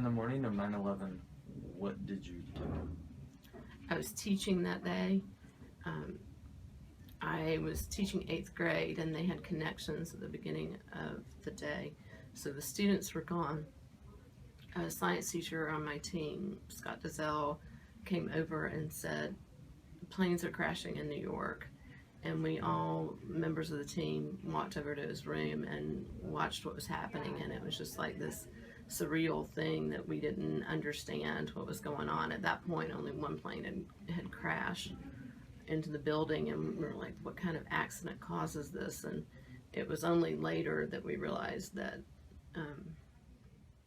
In the morning of 9/11, what did you do? I was teaching that day. I was teaching 8th grade, and they had connections at the beginning of the day. So the students were gone. A science teacher on my team, Scott Dazell, came over and said, planes are crashing in New York. And we all, members of the team, walked over to his room and watched what was happening. And it was just like this surreal thing that we didn't understand what was going on. At that point, only one plane had crashed into the building, and we were like, what kind of accident causes this? And it was only later that we realized that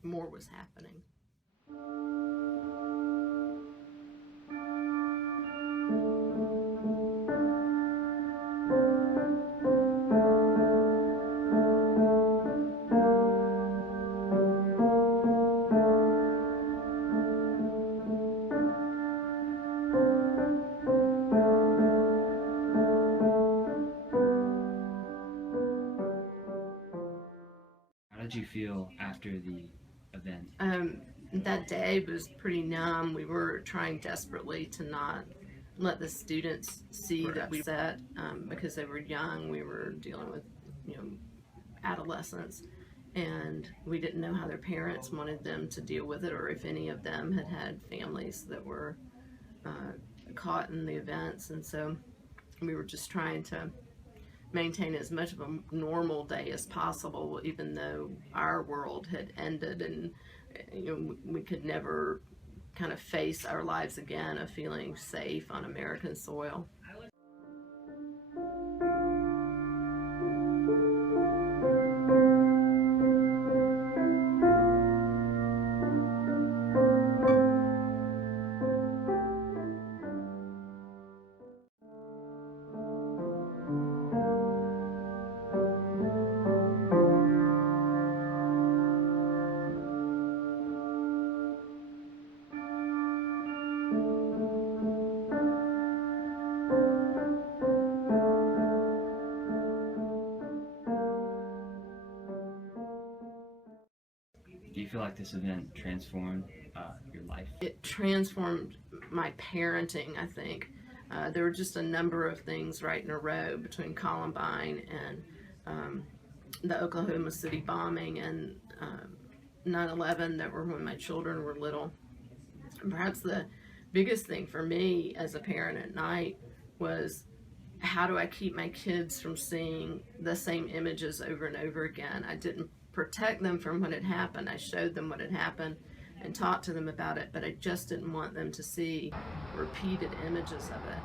more was happening. How did you feel after the event? That day was pretty numb. We were trying desperately to not let the students see that we were upset because they were young. We were dealing with, adolescents, and we didn't know how their parents wanted them to deal with it, or if any of them had had families that were caught in the events. And so we were just trying to maintain as much of a normal day as possible, even though our world had ended, and we could never kind of face our lives again of feeling safe on American soil. Do you feel like this event transformed your life? It transformed my parenting, I think. There were just a number of things right in a row between Columbine and the Oklahoma City bombing and 9/11 that were when my children were little. And perhaps the biggest thing for me as a parent at night was, how do I keep my kids from seeing the same images over and over again? I didn't protect them from what had happened. I showed them what had happened and talked to them about it, but I just didn't want them to see repeated images of it.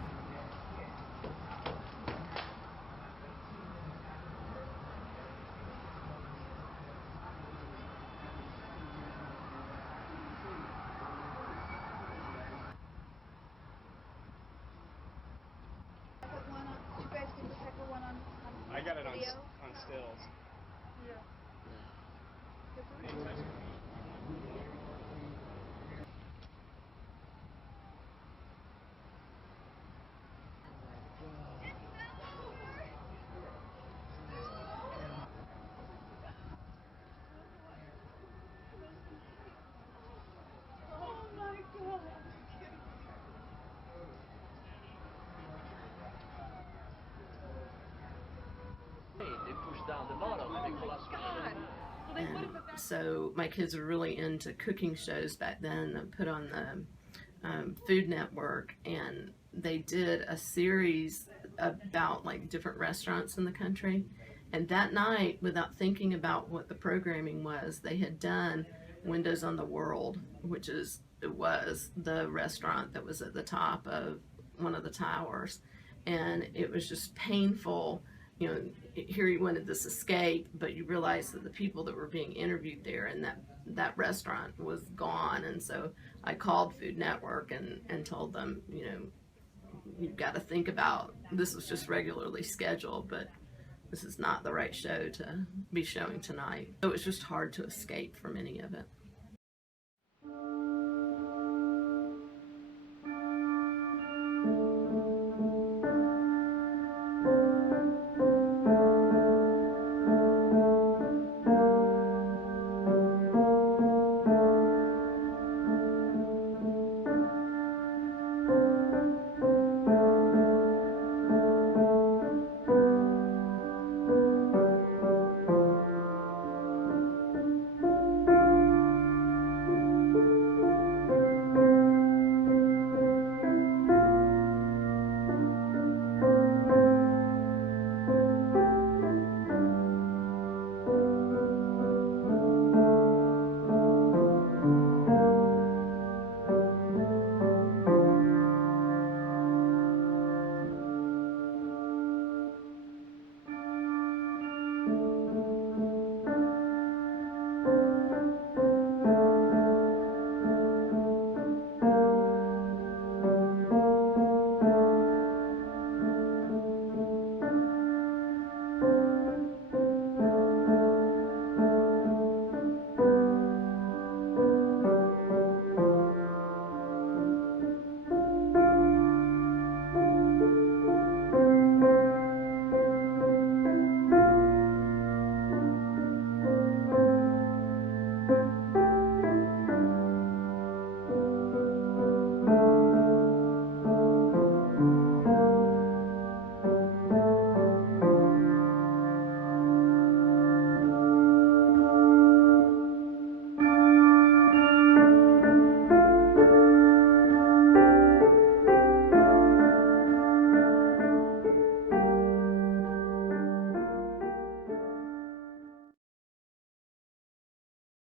I got it on stills. Yeah. And so my kids were really into cooking shows back then that put on the Food Network, and they did a series about like different restaurants in the country. And that night, without thinking about what the programming was, they had done Windows on the World, which was the restaurant that was at the top of one of the towers. And it was just painful. Here you wanted this escape, but you realized that the people that were being interviewed there and that restaurant was gone. And so I called Food Network and told them, you've got to think about, this was just regularly scheduled, but this is not the right show to be showing tonight. So it was just hard to escape from any of it.